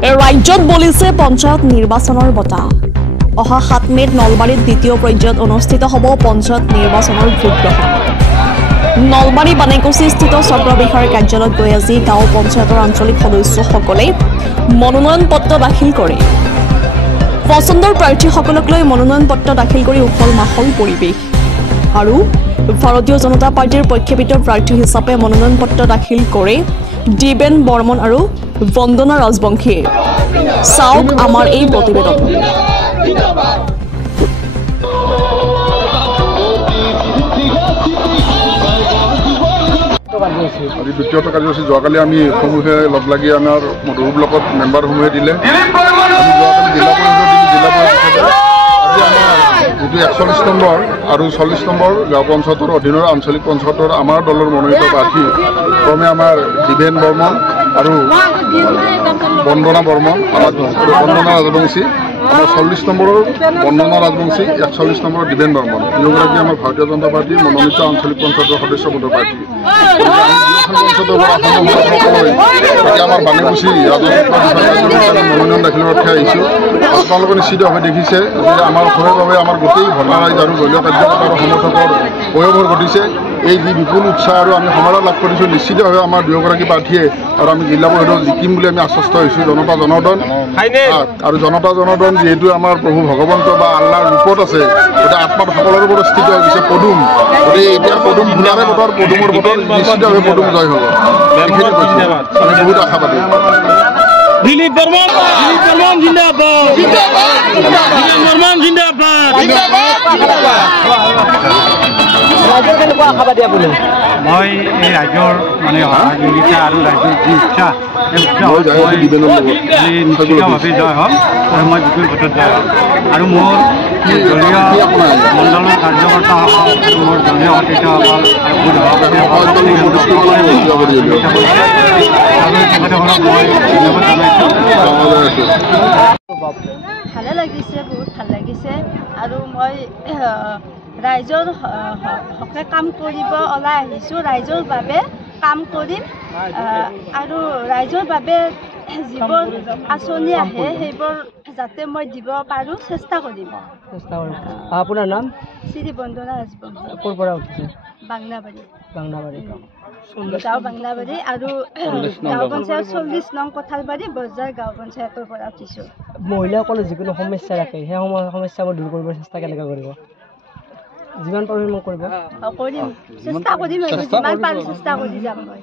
ৰাজ্যত বলিছে পঞ্চায়ত নিৰ্বাচনৰ বঁটা অহা ৭ মে'ত নলবাৰীত দ্বিতীয় পৰ্যায়ত অনুষ্ঠিত হ'ব পঞ্চায়ত নিৰ্বাচনৰ ভোটগ্ৰহণ নলবাৰী বানেকুছিস্থিত চক্ৰ বিষয়াৰ কাৰ্যালয়ত গৈ আজি গাঁও পঞ্চায়তৰ আঞ্চলিক সদস্যসকলে মনোনয়ন পত্ৰ দাখিল কৰে পচন্দৰ প্ৰাৰ্থীসকলক লৈ মনোনয়ন পত্ৰ দাখিল কৰি উখল মাখল পৰিৱেশ আৰু ভাৰতীয় জনতা পাৰ্টিৰ পক্ষপাতী প্ৰাৰ্থী হিচাপে মনোনয়ন পত্ৰ দাখিল কৰে দিবেন বৰ্মন আৰু বন্দনা ৰাজবংশীয়ে চাওক আমাৰ এই প্ৰতিবেদন আজি দ্বিতীয়টো কাৰ্যসূচী যোৱাকালি আমি সমূহে লগ লাগি আমাৰ মধুৰ ব্লকত মেম্বাৰ সমূহে দিলে আমি যোৱাকালি জিলা পৰিষদে আজি আমাৰ যিটো 41 নম্বৰ আৰু 40 নম্বৰ গাঁও পঞ্চায়তৰ অধীনৰ আঞ্চলিক পঞ্চায়তৰ আমাৰ দলৰ মনোনীত প্ৰাৰ্থী ক্ৰমে আমাৰ দিবেন বৰ্মন আৰু বন্দনা বৰ্মন বন্দনা ৰাজবংশী আমাৰ 40 নম্বৰৰ বন্দনা ৰাজবংশী 41 নম্বৰৰ দিবেন বৰ্মন দুয়োগৰাকী আমাৰ ভাৰতীয় জনতা পাৰ্টীৰ মনোনীত আঞ্চলিক পঞ্চায়তৰ সদস্যপদৰ প্ৰাৰ্থী আমাৰ বানেকুছি মনোনয়ন দাখিলৰ অৰ্থে আহিছোঁ আপোনালোকে নিশ্চিতভাৱে দেখিছে যে আমাৰ অসমৰ বাবে আমাৰ গোটেই ঘটনা ৰাইজ আৰু দলীয় কাৰ্যকৰ্তা আৰু সমৰ্থকৰ বয়োভৰ ঘটিছে এই যি বিপুল উৎসাহ আৰু আমি সমাদৰ লাভ কৰিছোঁ নিশ্চিতভাৱে আমাৰ দুয়োগৰাকী প্ৰাৰ্থীয়ে আৰু আমি জিলা পৰিষদত জিকিম বুলি আমি আশ্বস্ত হৈছোঁ জনতা জনাৰ্দন আৰু জনতা জনাৰ্দন যিহেতু আমাৰ প্ৰভু ভগৱন্ত বা আল্লাহৰ ৰূপত আছে গতিকে আত্মাত সকলোৰে ওপৰত স্থিত হৈ গৈছে পদুম গতিকে এতিয়া পদুম ফুলাৰে বতৰ পদুমৰ বতৰ নিশ্চিতভাৱে পদুম জয় হ'ব এইখিনি কৈছোঁ আমি বহুত আশাবাদী দিলীপ বৰ্মন জিন্দাবাদ দিলীপ বৰ্মন জিন্দাবাদ মই এই ৰাজ্যৰ মানে সহযোগিতা আৰু ৰাজ্যৰ যি উৎসাহ নিশ্চিতভাৱে জয় হওক আৰু মই বিপুল ভোটত জয় হওক আৰু মোৰ দলীয় মণ্ডলৰ কাৰ্যকৰ্তাসকল মোৰ দলীয় ভালে লাগিছে বহুত ভাল লাগিছে আৰু মই ৰাইজৰ হকে কাম কৰিব ওলাই আহিছোঁ ৰাইজৰ বাবে কাম কৰিম আৰু ৰাইজৰ বাবে যিবোৰ আঁচনি আহে সেইবোৰ যাতে মই দিব পাৰোঁ চেষ্টা কৰিম আপোনাৰ নাম শ্ৰী বন্দনা ৰাজবংশী ক'ৰ পৰা উঠিছে বাংলাবাৰী গাঁও বাংলাবাৰী আৰু গাঁও পঞ্চায়ত 40 নং কঁঠালবাৰী বজাৰ গাঁও পঞ্চায়তৰ পৰা উঠিছোঁ মহিলাসকলে যিকোনো সমস্যা ৰাখে সেই সমস্যাবোৰ দূৰ কৰিবলৈ চেষ্টা কেনেকৈ কৰিব যিমান পাৰোঁ মই কৰিব কৰিম চেষ্টা কৰিম যিমান পাৰোঁ চেষ্টা কৰি যাম মই